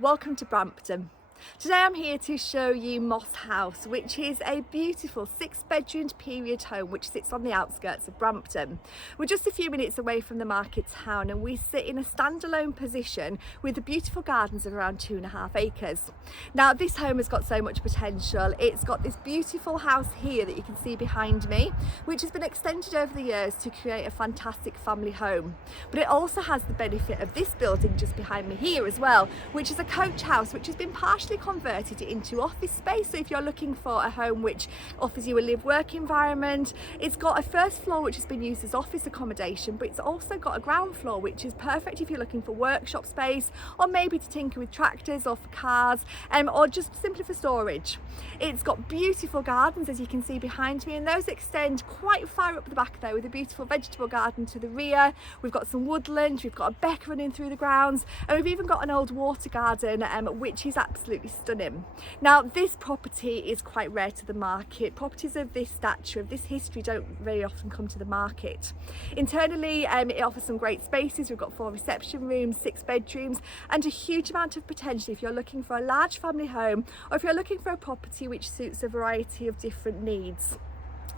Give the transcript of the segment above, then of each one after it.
Welcome to Brampton. Today I'm here to show you Moss House, which is a beautiful 6-bedroomed period home which sits on the outskirts of Brampton. We're just a few minutes away from the market town and we sit in a standalone position with the beautiful gardens of around 2.5 acres. Now this home has got so much potential. It's got this beautiful house here that you can see behind me, which has been extended over the years to create a fantastic family home. But it also has the benefit of this building just behind me here as well, which is a coach house which has been partially converted into office space. So if you're looking for a home which offers you a live-work environment, it's got a first floor which has been used as office accommodation, but it's also got a ground floor which is perfect if you're looking for workshop space, or maybe to tinker with tractors or for cars, or just simply for storage. It's got beautiful gardens, as you can see behind me, and those extend quite far up the back there, with a beautiful vegetable garden to the rear. We've got some woodland, we've got a beck running through the grounds, and we've even got an old water garden which is absolutely stunning. Now this property is quite rare to the market. Properties of this stature, of this history, don't very often come to the market. Internally it offers some great spaces. We've got 4 reception rooms, 6 bedrooms, and a huge amount of potential if you're looking for a large family home, or if you're looking for a property which suits a variety of different needs.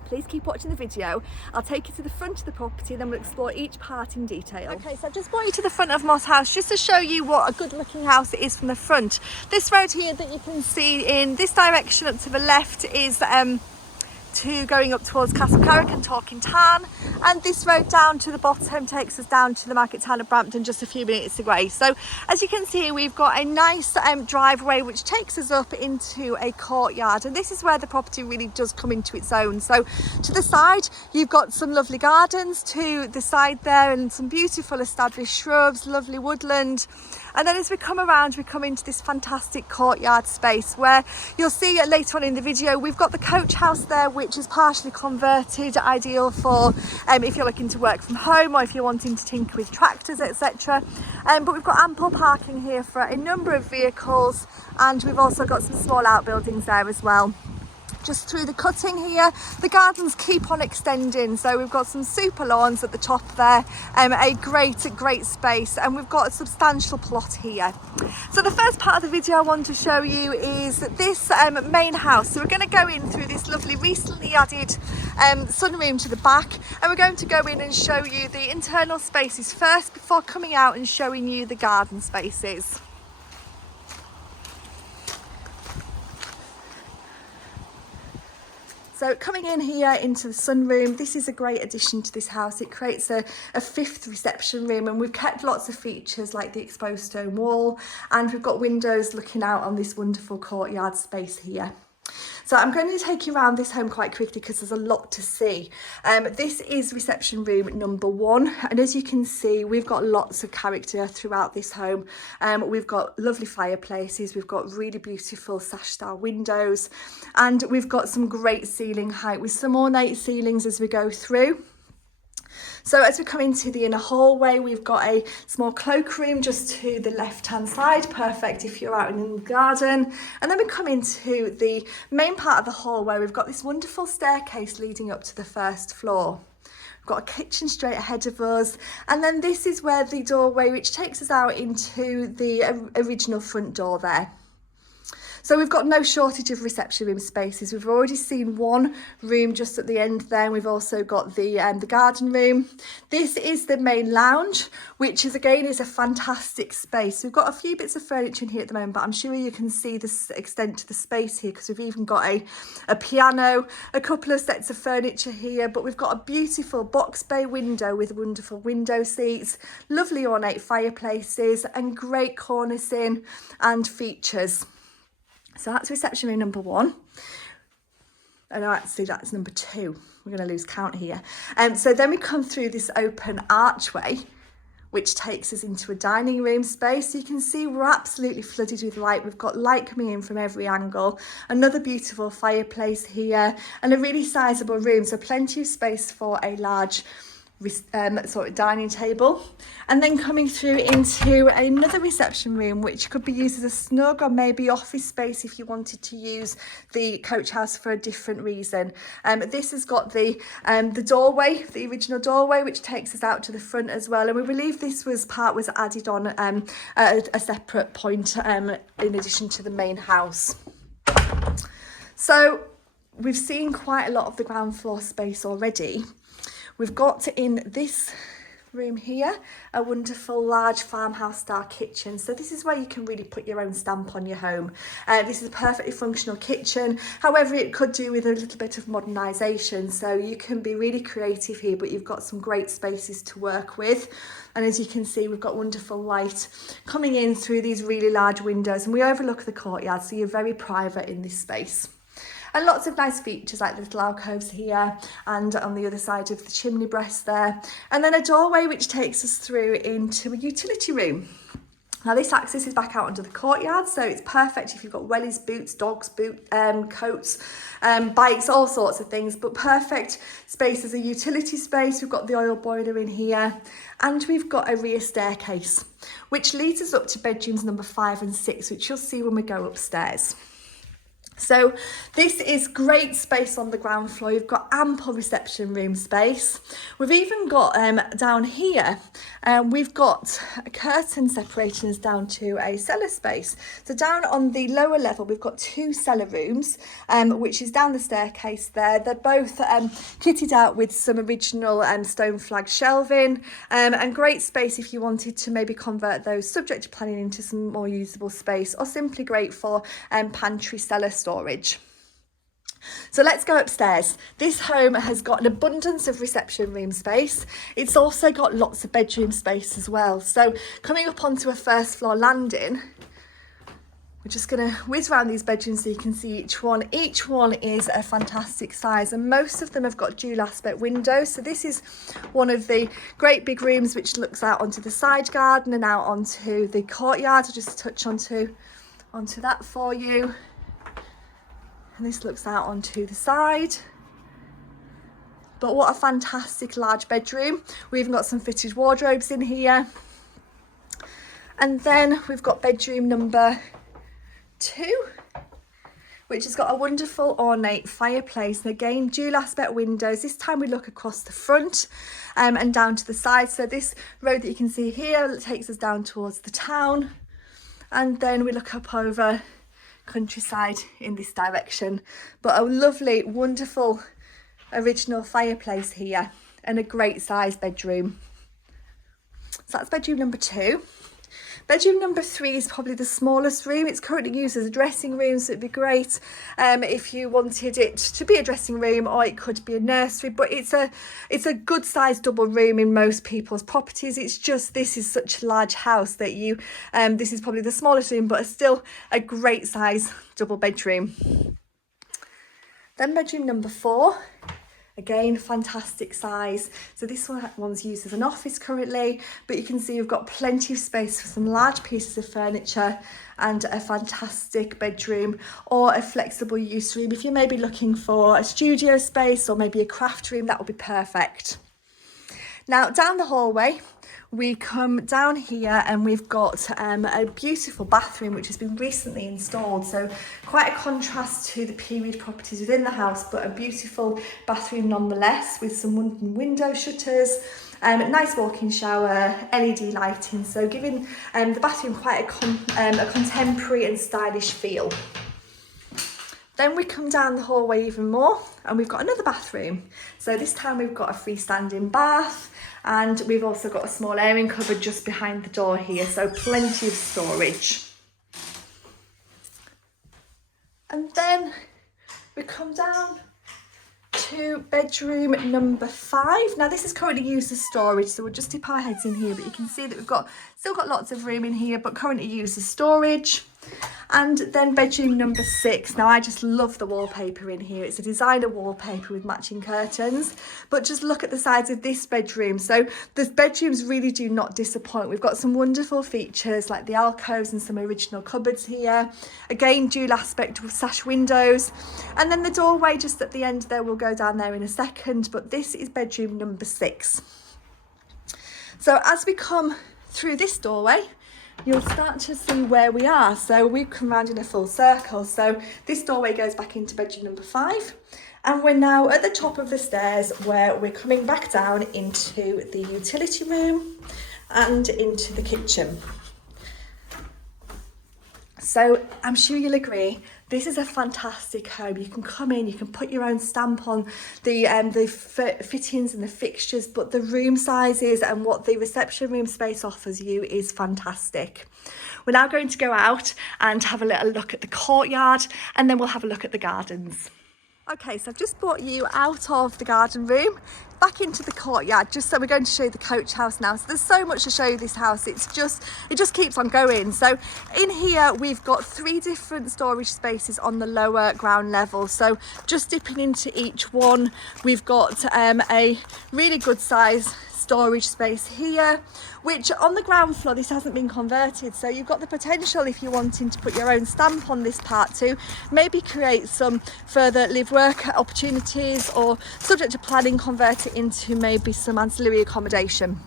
Please keep watching the video. I'll take you to the front of the property and then we'll explore each part in detail. Okay, so I've just brought you to the front of Moss House just to show you what a good looking house it is from the front. This road here that you can see in this direction up to the left is going up towards Castle Carrick and talking Tarn, and this road down to the bottom takes us down to the market town of Brampton, just a few minutes away. So as you can see, we've got a nice driveway which takes us up into a courtyard, and this is where the property really does come into its own. So to the side you've got some lovely gardens to the side there, and some beautiful established shrubs, lovely woodland. And then as we come around, we come into this fantastic courtyard space where you'll see later on in the video, we've got the coach house there, which is partially converted, ideal for if you're looking to work from home, or if you're wanting to tinker with tractors, etc. But we've got ample parking here for a number of vehicles, and we've also got some small outbuildings there as well. Just through the cutting here, the gardens keep on extending, so we've got some super lawns at the top there, a great space, and we've got a substantial plot here. So the first part of the video I want to show you is this main house. So we're going to go in through this lovely recently added sunroom to the back, and we're going to go in and show you the internal spaces first before coming out and showing you the garden spaces. So coming in here into the sunroom, this is a great addition to this house. It creates a 5th reception room, and we've kept lots of features like the exposed stone wall, and we've got windows looking out on this wonderful courtyard space here. So I'm going to take you around this home quite quickly because there's a lot to see. This is reception room number 1, and as you can see, we've got lots of character throughout this home. We've got lovely fireplaces, we've got really beautiful sash style windows, and we've got some great ceiling height with some ornate ceilings as we go through. So as we come into the inner hallway, we've got a small cloakroom just to the left-hand side, perfect if you're out in the garden. And then we come into the main part of the hall where we've got this wonderful staircase leading up to the 1st floor. We've got a kitchen straight ahead of us, and then this is where the doorway which takes us out into the original front door there. So we've got no shortage of reception room spaces. We've already seen one room just at the end there, and we've also got the garden room. This is the main lounge, which is a fantastic space. We've got a few bits of furniture in here at the moment, but I'm sure you can see the extent to the space here, because we've even got a piano, a couple of sets of furniture here, but we've got a beautiful box bay window with wonderful window seats, lovely ornate fireplaces, and great cornicing and features. So that's reception room number 1. Oh no, actually that's number 2. We're going to lose count here. So then we come through this open archway, which takes us into a dining room space. So you can see we're absolutely flooded with light. We've got light coming in from every angle. Another beautiful fireplace here, and a really sizable room. So plenty of space for a large sort of dining table, and then coming through into another reception room which could be used as a snug or maybe office space if you wanted to use the coach house for a different reason. This has got the doorway, the original doorway, which takes us out to the front as well, and we believe this was added on at a separate point in addition to the main house. So we've seen quite a lot of the ground floor space already. We've got in this room here a wonderful large farmhouse style kitchen, so this is where you can really put your own stamp on your home. This is a perfectly functional kitchen, however it could do with a little bit of modernisation, so you can be really creative here, but you've got some great spaces to work with. And as you can see, we've got wonderful light coming in through these really large windows, and we overlook the courtyard, so you're very private in this space. And lots of nice features like the little alcoves here and on the other side of the chimney breast there. And then a doorway which takes us through into a utility room. Now this access is back out onto the courtyard, so it's perfect if you've got wellies, boots, dogs, coats, bikes, all sorts of things, but perfect space as a utility space. We've got the oil boiler in here, and we've got a rear staircase, which leads us up to bedrooms number 5 and 6, which you'll see when we go upstairs. So this is great space on the ground floor. You've got ample reception room space. We've even got down here, we've got a curtain separating us down to a cellar space. So down on the lower level, we've got 2 cellar rooms, which is down the staircase there. They're both kitted out with some original stone flag shelving, and great space if you wanted to maybe convert those subject to planning into some more usable space, or simply great for pantry cellar storage. So let's go upstairs. This home has got an abundance of reception room space. It's also got lots of bedroom space as well. So coming up onto a first floor landing, we're just going to whiz around these bedrooms so you can see each one. Each one is a fantastic size, and most of them have got dual aspect windows. So this is one of the great big rooms which looks out onto the side garden and out onto the courtyard. I'll just touch onto that for you. And this looks out onto the side. But what a fantastic large bedroom. We've even got some fitted wardrobes in here. And then we've got bedroom number 2, which has got a wonderful ornate fireplace, and again dual aspect windows. This time we look across the front and down to the side. So this road that you can see here takes us down towards the town, and then we look up over countryside in this direction. But a lovely, wonderful original fireplace here, and a great size bedroom. So that's bedroom number 2. Bedroom number 3 is probably the smallest room. It's currently used as a dressing room, so it'd be great if you wanted it to be a dressing room, or it could be a nursery. But it's a good sized double room in most people's properties. It's just this is such a large house that this is probably the smallest room, but still a great size double bedroom. Then bedroom number 4. Again, fantastic size. So this one's used as an office currently, but you can see we've got plenty of space for some large pieces of furniture and a fantastic bedroom, or a flexible use room. If you're maybe looking for a studio space or maybe a craft room, that would be perfect. Now down the hallway, we come down here and we've got a beautiful bathroom which has been recently installed, so quite a contrast to the period properties within the house, but a beautiful bathroom nonetheless, with some wooden window shutters, nice walk-in shower, LED lighting, so giving the bathroom quite a contemporary and stylish feel. Then we come down the hallway even more, and we've got another bathroom. So this time we've got a freestanding bath, and we've also got a small airing cupboard just behind the door here, so plenty of storage. And then we come down to bedroom number 5. Now this is currently used as storage, so we'll just dip our heads in here, but you can see that we've still got lots of room in here, but currently used as storage. And then bedroom number 6. Now I just love the wallpaper in here. It's a designer wallpaper with matching curtains, but just look at the size of this bedroom. So the bedrooms really do not disappoint. We've got some wonderful features like the alcoves and some original cupboards here. Again, dual aspect with sash windows, and then the doorway just at the end there, we'll go down there in a second, but this is bedroom number 6. So as we come through this doorway, you'll start to see where we are. So we've come round in a full circle. So this doorway goes back into bedroom number 5. And we're now at the top of the stairs where we're coming back down into the utility room and into the kitchen. So I'm sure you'll agree, this is a fantastic home. You can come in, you can put your own stamp on the fittings and the fixtures, but the room sizes and what the reception room space offers you is fantastic. We're now going to go out and have a little look at the courtyard, and then we'll have a look at the gardens. Okay, so I've just brought you out of the garden room, back into the courtyard, just so we're going to show you the coach house now. So there's so much to show you this house, it just keeps on going. So in here we've got 3 different storage spaces on the lower ground level. So just dipping into each one, we've got a really good size storage space here, which on the ground floor this hasn't been converted, so you've got the potential, if you're wanting to put your own stamp on this part, to maybe create some further live work opportunities, or subject to planning, convert it into maybe some ancillary accommodation.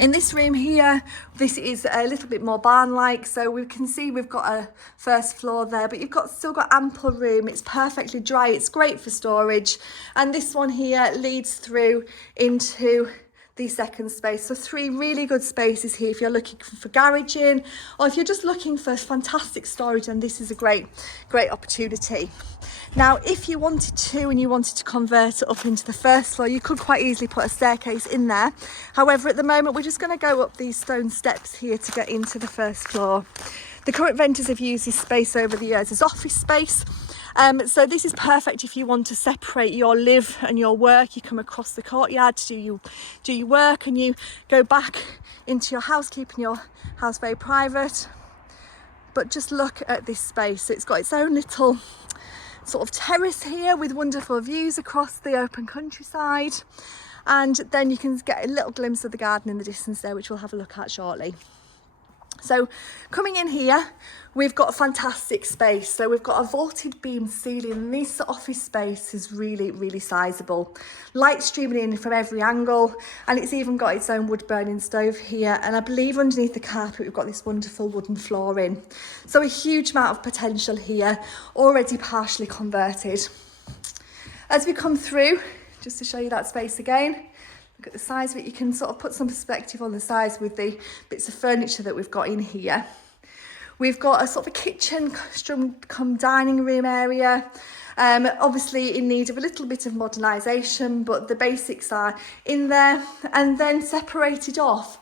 In this room here, this is a little bit more barn-like, so we can see we've got a first floor there, but you've still got ample room. It's perfectly dry, it's great for storage. And this one here leads through into the second space. So 3 really good spaces here if you're looking for garaging, or if you're just looking for fantastic storage, and this is a great opportunity. Now, if you wanted to convert it up into the first floor, you could quite easily put a staircase in there. However, at the moment, we're just going to go up these stone steps here to get into the first floor. The current renters have used this space over the years as office space. So this is perfect if you want to separate your live and your work. You come across the courtyard to do your work, and you go back into your house, keeping your house very private. But just look at this space. It's got its own little sort of terrace here with wonderful views across the open countryside, and then you can get a little glimpse of the garden in the distance there, which we'll have a look at shortly. So coming in here, we've got a fantastic space. So we've got a vaulted beam ceiling, and this office space is really sizable. Light streaming in from every angle, and it's even got its own wood burning stove here. And I believe underneath the carpet, we've got this wonderful wooden flooring. So a huge amount of potential here, already partially converted. As we come through, just to show you that space again, look at the size of it. You can sort of put some perspective on the size with the bits of furniture that we've got in here. We've got a sort of a kitchen come dining room area. Obviously in need of a little bit of modernisation, but the basics are in there. And then separated off,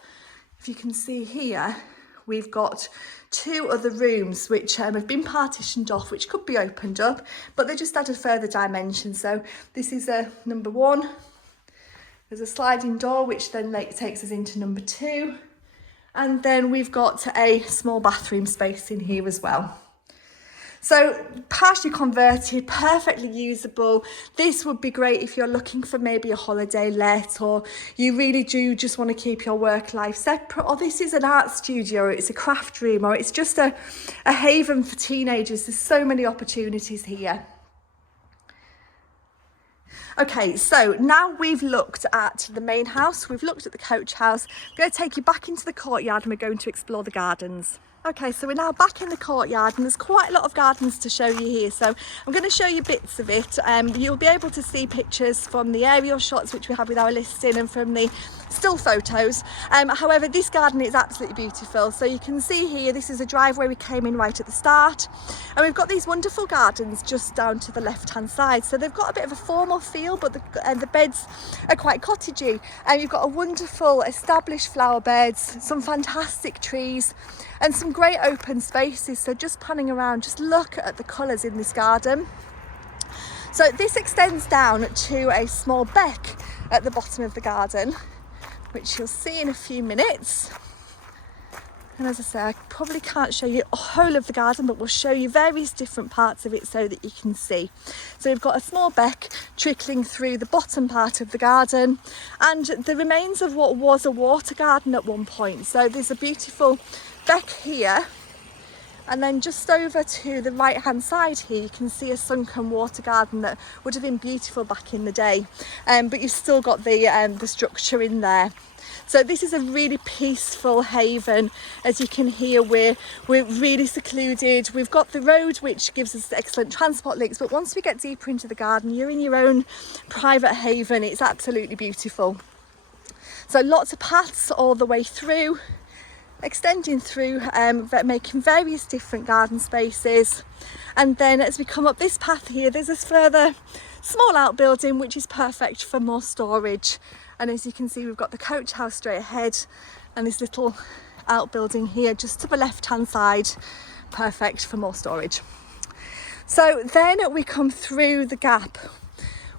if you can see here, we've got 2 other rooms which have been partitioned off, which could be opened up, but they just add a further dimension. So this is number 1. There's a sliding door which then takes us into number 2. And then we've got a small bathroom space in here as well. So partially converted, perfectly usable. This would be great if you're looking for maybe a holiday let, or you really do just want to keep your work life separate, or this is an art studio, or it's a craft room, or it's just a haven for teenagers. There's so many opportunities here. Okay, so now we've looked at the main house, we've looked at the coach house. I'm going to take you back into the courtyard, and we're going to explore the gardens. Okay, so we're now back in the courtyard, and there's quite a lot of gardens to show you here. So I'm going to show you bits of it. You'll be able to see pictures from the aerial shots which we have with our listing, and from the still photos. However, this garden is absolutely beautiful. So you can see here, this is a driveway we came in right at the start, and we've got these wonderful gardens just down to the left hand side. So they've got a bit of a formal feel, but the beds are quite cottagey, and you've got a wonderful established flower beds, some fantastic trees, and some great open spaces. So just panning around, just look at the colours in this garden. So this extends down to a small beck at the bottom of the garden, which you'll see in a few minutes. And as I say, I probably can't show you a whole of the garden, but we'll show you various different parts of it so that you can see. So we've got a small beck trickling through the bottom part of the garden, and the remains of what was a water garden at one point. So there's a beautiful beck here, and then just over to the right hand side here you can see a sunken water garden that would have been beautiful back in the day, but you've still got the structure in there. So this is a really peaceful haven. As you can hear, we're really secluded. We've got the road, which gives us excellent transport links, but once we get deeper into the garden, you're in your own private haven. It's absolutely beautiful. So lots of paths all the way through, extending through, making various different garden spaces. And then as we come up this path here, there's this further small outbuilding which is perfect for more storage. And as you can see, we've got the coach house straight ahead and this little outbuilding here just to the left hand side, perfect for more storage. So then we come through the gap,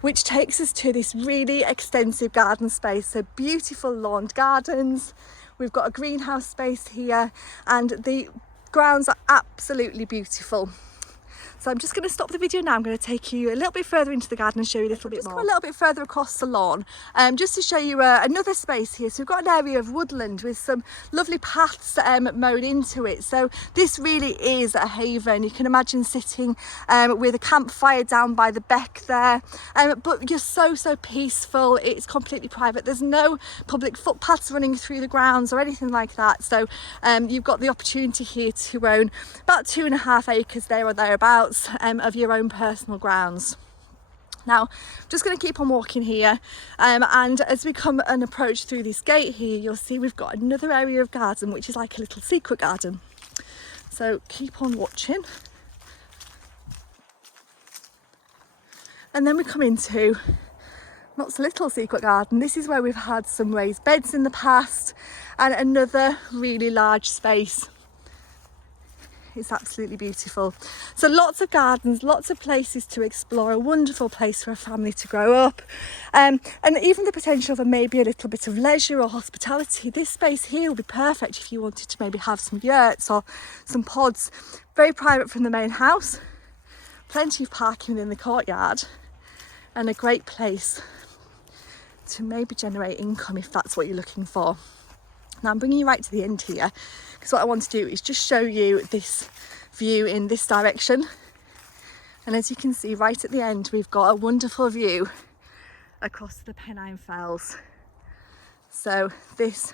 which takes us to this really extensive garden space. So beautiful lawned gardens. We've got a greenhouse space here and the grounds are absolutely beautiful. So I'm just going to stop the video now. I'm going to take you a little bit further into the garden and show you a little bit more. Just go a little bit further across the lawn, just to show you another space here. So we've got an area of woodland with some lovely paths mowed into it. So this really is a haven. You can imagine sitting with a campfire down by the beck there, but you're so peaceful. It's completely private. There's no public footpaths running through the grounds or anything like that. So you've got the opportunity here to own about 2.5 acres there or thereabouts of your own personal grounds. Now, I'm just going to keep on walking here, and as we come and approach through this gate here, you'll see we've got another area of garden which is like a little secret garden. So keep on watching. And then we come into not so little secret garden. This is where we've had some raised beds in the past and another really large space. It's absolutely beautiful. So lots of gardens, lots of places to explore, a wonderful place for a family to grow up, and even the potential for maybe a little bit of leisure or hospitality. This space here will be perfect if you wanted to maybe have some yurts or some pods. Very private from the main house, plenty of parking within the courtyard, and a great place to maybe generate income if that's what you're looking for. Now I'm bringing you right to the end here because what I want to do is just show you this view in this direction, and as you can see right at the end we've got a wonderful view across the Pennine Fells. So this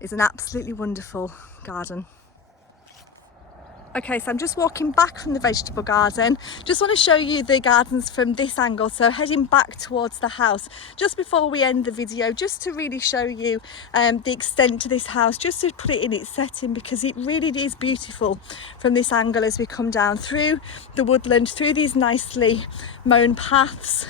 is an absolutely wonderful garden. Okay, so I'm just walking back from the vegetable garden. Just want to show you the gardens from this angle, so heading back towards the house just before we end the video, just to really show you the extent to this house, just to put it in its setting, because it really is beautiful from this angle as we come down through the woodland, through these nicely mown paths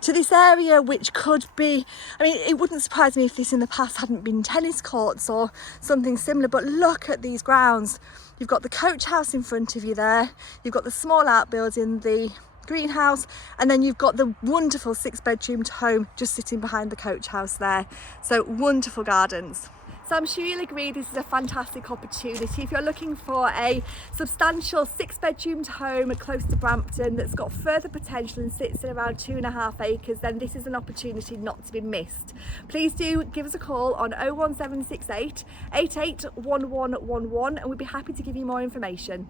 to this area which could be, I mean, it wouldn't surprise me if this in the past hadn't been tennis courts or something similar, but look at these grounds. You've got the coach house in front of you there, you've got the small outbuilding, the greenhouse, and then you've got the wonderful 6-bedroomed home just sitting behind the coach house there. So wonderful gardens. So I'm sure you'll agree this is a fantastic opportunity. If you're looking for a substantial 6-bedroomed home close to Brampton that's got further potential and sits at around 2.5 acres, then this is an opportunity not to be missed. Please do give us a call on 01768 881111 and we'd be happy to give you more information.